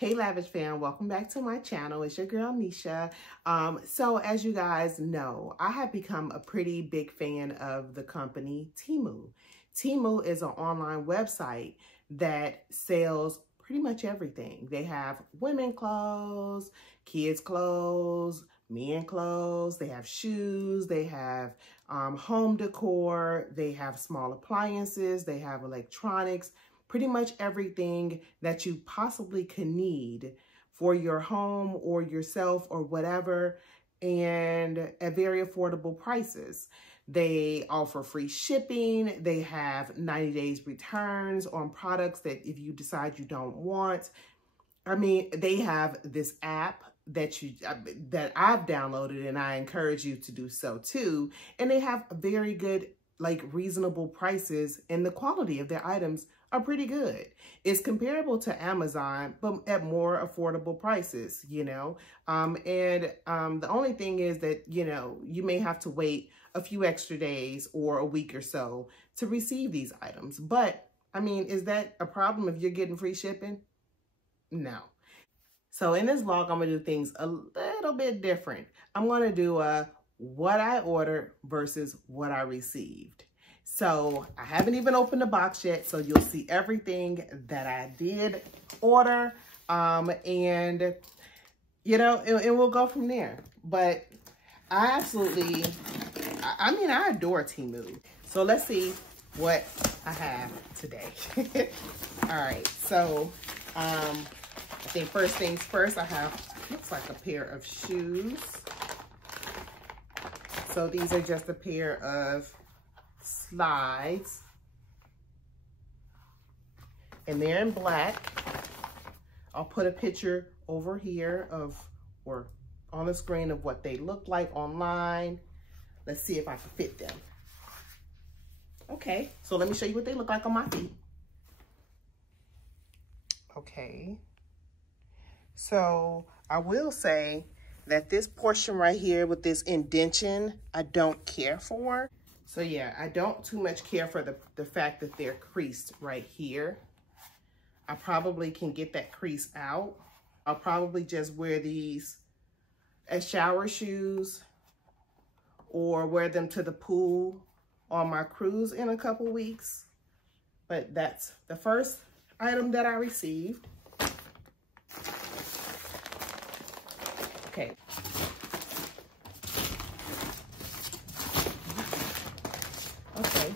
Hey Lavish fam, welcome back to my channel. It's your girl Nisha. So as you guys know, I have become a pretty big fan of the company Temu. Temu is an online website that sells pretty much everything. They have women clothes, kids clothes, men clothes, they have shoes, they have home decor, they have small appliances, they have electronics, pretty much everything that you possibly could need for your home or yourself or whatever, and at very affordable prices. They offer free shipping. They have 90 days returns on products that if you decide you don't want. I mean, they have this app that I've downloaded, and I encourage you to do so too. And they have very good, like, reasonable prices, and the quality of their items are pretty good. It's comparable to Amazon, but at more affordable prices, you know? The only thing is that, you know, you may have to wait a few extra days or a week or so to receive these items. But, I mean, is that a problem if you're getting free shipping? No. So in this vlog, I'm gonna do things a little bit different. I'm gonna do what I ordered versus what I received. So I haven't even opened the box yet, so you'll see everything that I did order, and you know, and we'll go from there. But I absolutely, I mean, I adore Temu. So let's see what I have today. All right, so I think first things first, I have, looks like a pair of shoes. So these are just a pair of slides, and they're in black. I'll put a picture over here of, or on the screen, of what they look like online. Let's see if I can fit them. Okay, so let me show you what they look like on my feet. Okay, so I will say that this portion right here with this indentation, I don't care for. So yeah, I don't too much care for the fact that they're creased right here. I probably can get that crease out. I'll probably just wear these as shower shoes or wear them to the pool on my cruise in a couple weeks. But that's the first item that I received. Okay. Okay,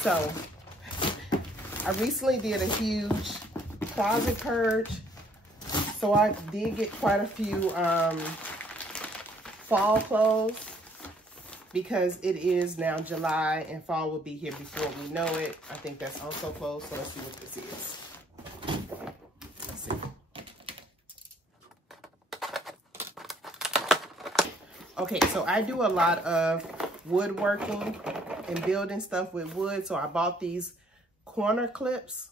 so I recently did a huge closet purge, so I did get quite a few fall clothes, because it is now July and fall will be here before we know it. I think that's also close, so let's see what this is. Let's see. Okay, so I do a lot of woodworking and building stuff with wood, so I bought these corner clips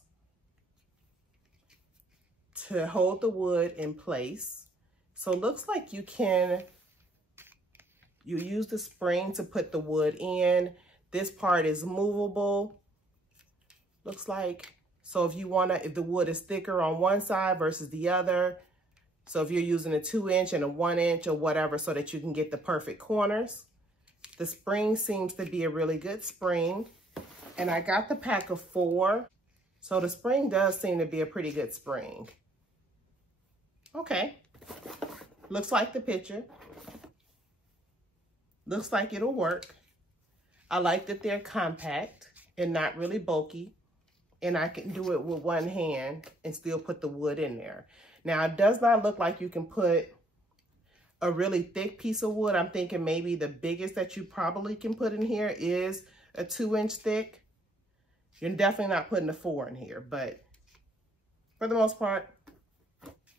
to hold the wood in place. So it looks like you use the spring to put the wood in. This part is movable, looks like. So if you wanna, if the wood is thicker on one side versus the other, so if you're using a 2-inch and a 1-inch or whatever, so that you can get the perfect corners. The spring seems to be a really good spring. And I got the pack of 4. So the spring does seem to be a pretty good spring. Okay. Looks like the picture. Looks like it'll work. I like that they're compact and not really bulky. And I can do it with one hand and still put the wood in there. Now, it does not look like you can put a really thick piece of wood. I'm thinking maybe the biggest that you probably can put in here is a 2-inch thick. You're definitely not putting a 4 in here, but for the most part,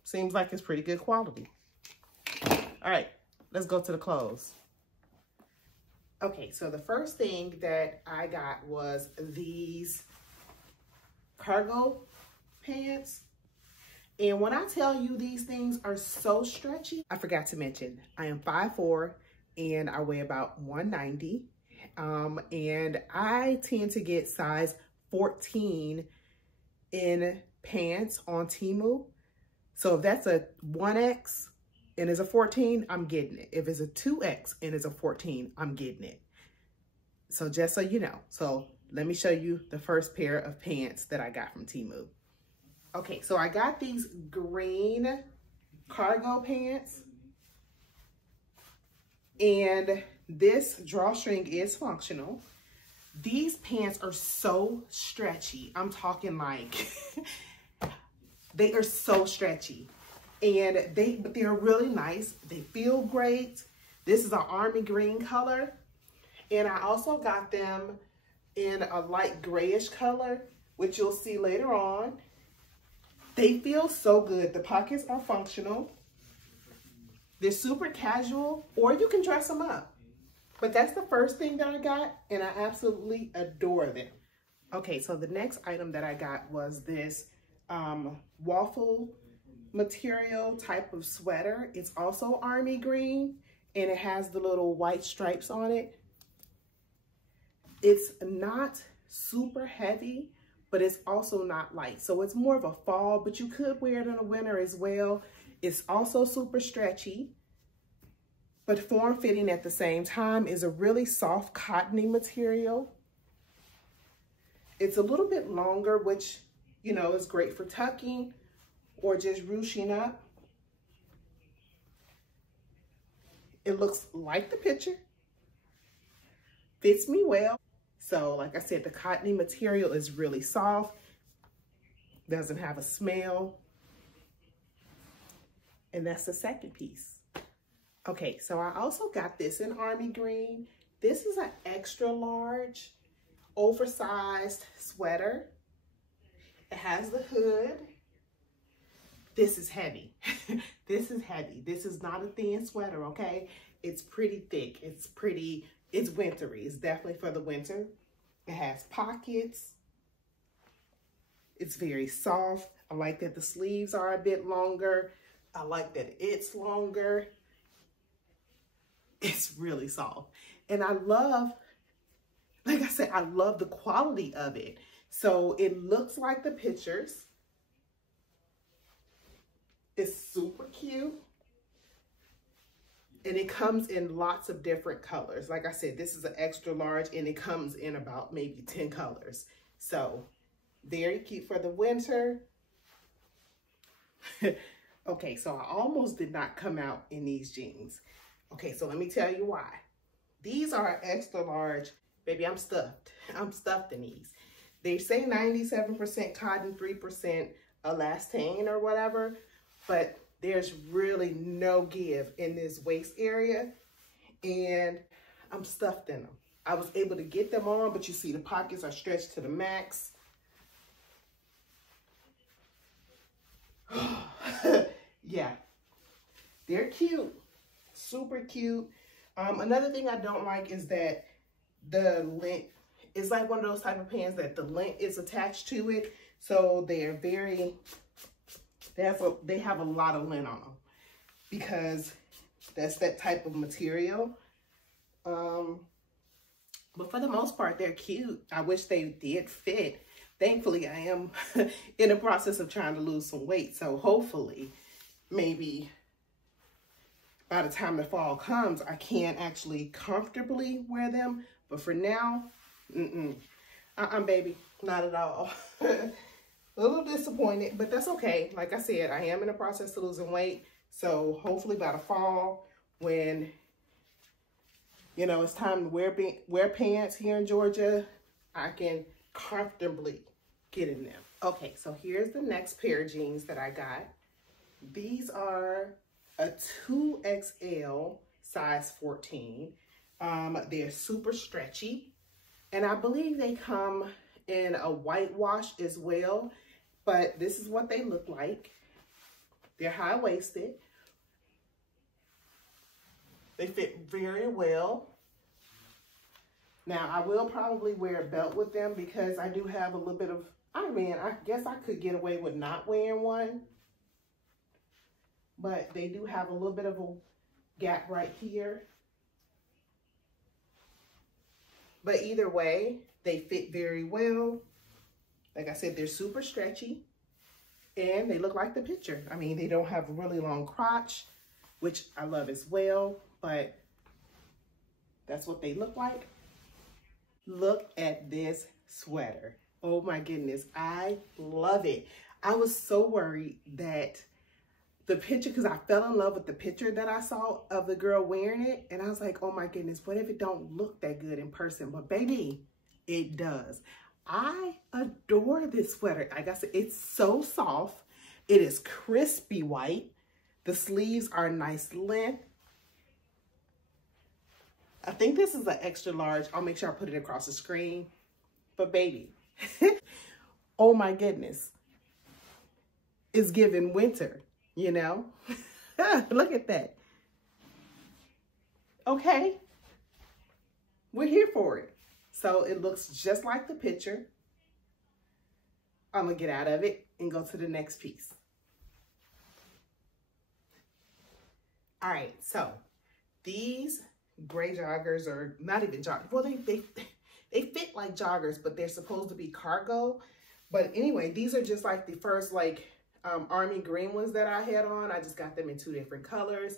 seems like it's pretty good quality. All right, let's go to the clothes. Okay, so the first thing that I got was these cargo pants. And when I tell you these things are so stretchy, I forgot to mention, I am 5'4" and I weigh about 190. And I tend to get size 14 in pants on Temu. So if that's a 1X and it's a 14, I'm getting it. If it's a 2X and it's a 14, I'm getting it. So just so you know. So let me show you the first pair of pants that I got from Temu. Okay, so I got these green cargo pants. And this drawstring is functional. These pants are so stretchy. I'm talking like, they are so stretchy. And but they're really nice. They feel great. This is an army green color. And I also got them in a light grayish color, which you'll see later on. They feel so good. The pockets are functional. They're super casual, or you can dress them up. But that's the first thing that I got, and I absolutely adore them. Okay, so the next item that I got was this waffle material type of sweater. It's also army green, and it has the little white stripes on it. It's not super heavy, but it's also not light. So it's more of a fall, but you could wear it in the winter as well. It's also super stretchy, but form-fitting at the same time. Is a really soft cottony material. It's a little bit longer, which, you know, is great for tucking or just ruching up. It looks like the picture. Fits me well. So like I said, the cottony material is really soft. Doesn't have a smell. And that's the second piece. Okay, so I also got this in army green. This is an extra large, oversized sweater. It has the hood. This is heavy. This is heavy. This is not a thin sweater, okay? It's pretty thick. It's wintry. It's definitely for the winter. It has pockets. It's very soft. I like that the sleeves are a bit longer. I like that it's longer. It's really soft. And I love, like I said, I love the quality of it. So it looks like the pictures. It's super cute. And it comes in lots of different colors. Like I said, this is an extra large and it comes in about maybe 10 colors. So very cute for the winter. Okay, so I almost did not come out in these jeans. Okay, so let me tell you why. These are extra large. Baby, I'm stuffed. I'm stuffed in these. They say 97% cotton, 3% elastane or whatever, but there's really no give in this waist area, and I'm stuffed in them. I was able to get them on, but you see the pockets are stretched to the max. Yeah, they're cute, super cute. Another thing I don't like is that the length is like one of those type of pants that the length is attached to it. So they're very, they have a lot of lint on them because that's that type of material. But for the most part, they're cute. I wish they did fit. Thankfully, I am in the process of trying to lose some weight. So hopefully, maybe by the time the fall comes, I can actually comfortably wear them. But for now, baby, not at all. A little disappointed, but that's okay. Like I said, I am in the process of losing weight. So hopefully by the fall, when, you know, it's time to wear pants here in Georgia, I can comfortably get in them. Okay, so here's the next pair of jeans that I got. These are a 2XL size 14. They're super stretchy, and I believe they come in a whitewash as well, but this is what they look like. They're high-waisted. They fit very well. Now, I will probably wear a belt with them because I do have a little bit of, I guess I could get away with not wearing one, but they do have a little bit of a gap right here. But either way, they fit very well. Like I said, they're super stretchy. and they look like the picture. I mean, they don't have a really long crotch, which I love as well, but that's what they look like. Look at this sweater. Oh my goodness, I love it. I was so worried that the picture, because I fell in love with the picture that I saw of the girl wearing it, and I was like, oh my goodness, what if it don't look that good in person? But baby, it does. I adore this sweater. Like I said, it's so soft. It is crispy white. The sleeves are nice length. I think this is an extra large. I'll make sure I put it across the screen. But baby, oh my goodness. It's giving winter, you know? Look at that. Okay. We're here for it. So it looks just like the picture. I'm gonna get out of it and go to the next piece. All right, so these gray joggers are not even joggers. Well, they fit like joggers, but they're supposed to be cargo. But anyway, these are just like the first army green ones that I had on. I just got them in 2 different colors.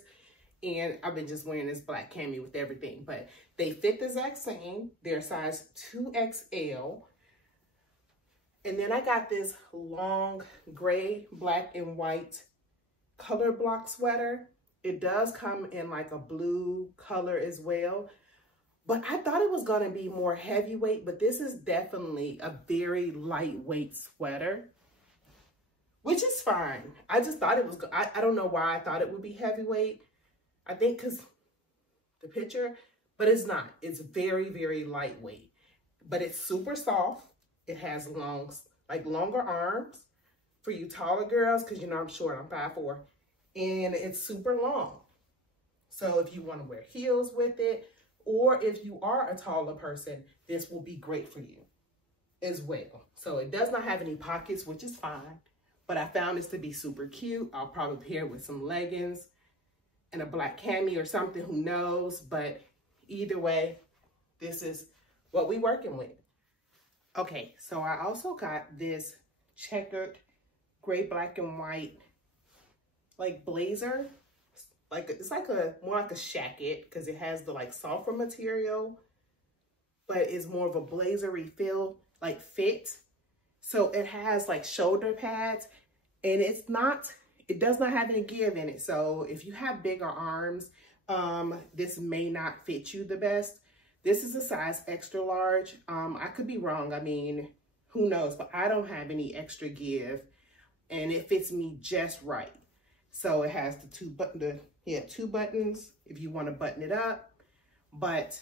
And I've been just wearing this black cami with everything. But they fit the exact same. They're size 2XL. And then I got this long gray, black, and white Colorblock sweater. It does come in like a blue color as well. But I thought it was going to be more heavyweight, but this is definitely a very lightweight sweater, which is fine. I just thought it was, I don't know why I thought it would be heavyweight. I think because the picture, but it's not. It's very, very lightweight, but it's super soft. It has longer arms for you taller girls, because you know I'm short, I'm 5'4", and it's super long. So if you want to wear heels with it, or if you are a taller person, this will be great for you as well. So it does not have any pockets, which is fine, but I found this to be super cute. I'll probably pair it with some leggings and a black cami or something, who knows, but either way, this is what we're working with. Okay, so I also got this checkered gray, black, and white blazer. It's more like a shacket, because it has the softer material, but it's more of a blazery feel, fit. So it has shoulder pads, and it does not have any give in it. So if you have bigger arms, this may not fit you the best. This is a size extra large. I could be wrong. I mean, who knows? But I don't have any extra give, and it fits me just right. So it has the two buttons if you want to button it up, but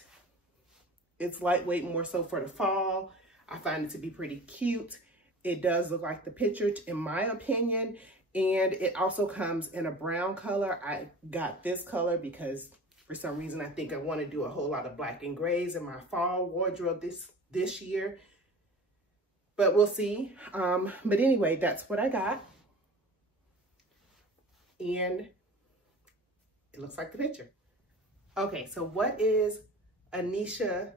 it's lightweight, more so for the fall. I find it to be pretty cute. It does look like the picture, in my opinion, and it also comes in a brown color. I got this color because for some reason I think I want to do a whole lot of black and grays in my fall wardrobe this year, but we'll see. But anyway, that's what I got. And it looks like the picture. Okay, so what is a Nisha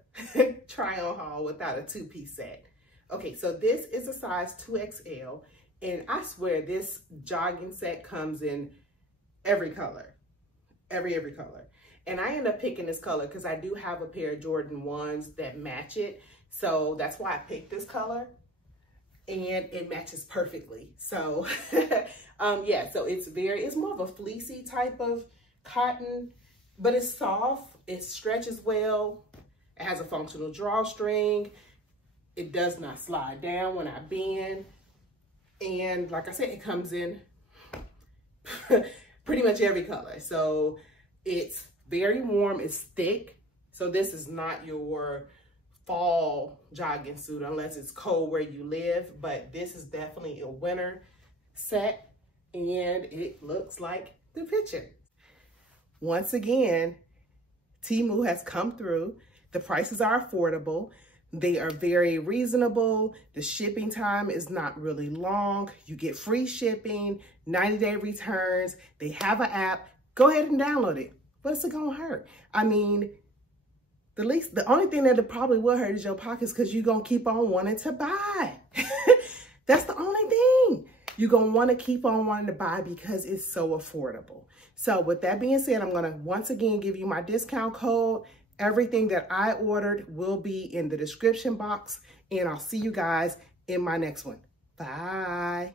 try-on haul without a 2-piece set? Okay, so this is a size 2XL, and I swear this jogging set comes in every color, every color. And I end up picking this color because I do have a pair of Jordan 1s that match it. So that's why I picked this color, and it matches perfectly. So yeah, so it's more of a fleecy type of cotton, but it's soft, it stretches well, it has a functional drawstring, it does not slide down when I bend, and like I said, it comes in pretty much every color. So it's very warm, it's thick, so this is not your fall jogging suit unless it's cold where you live, but this is definitely a winter set, and it looks like the picture. Once again, Temu has come through. The prices are affordable. They are very reasonable. The shipping time is not really long. You get free shipping, 90-day returns. They have an app. Go ahead and download it. What's it gonna hurt? I mean, the only thing that it probably will hurt is your pockets, because you're gonna keep on wanting to buy. That's the only thing. you're going to want to keep on wanting to buy because it's so affordable. So with that being said, I'm going to once again give you my discount code. Everything that I ordered will be in the description box, and I'll see you guys in my next one. Bye.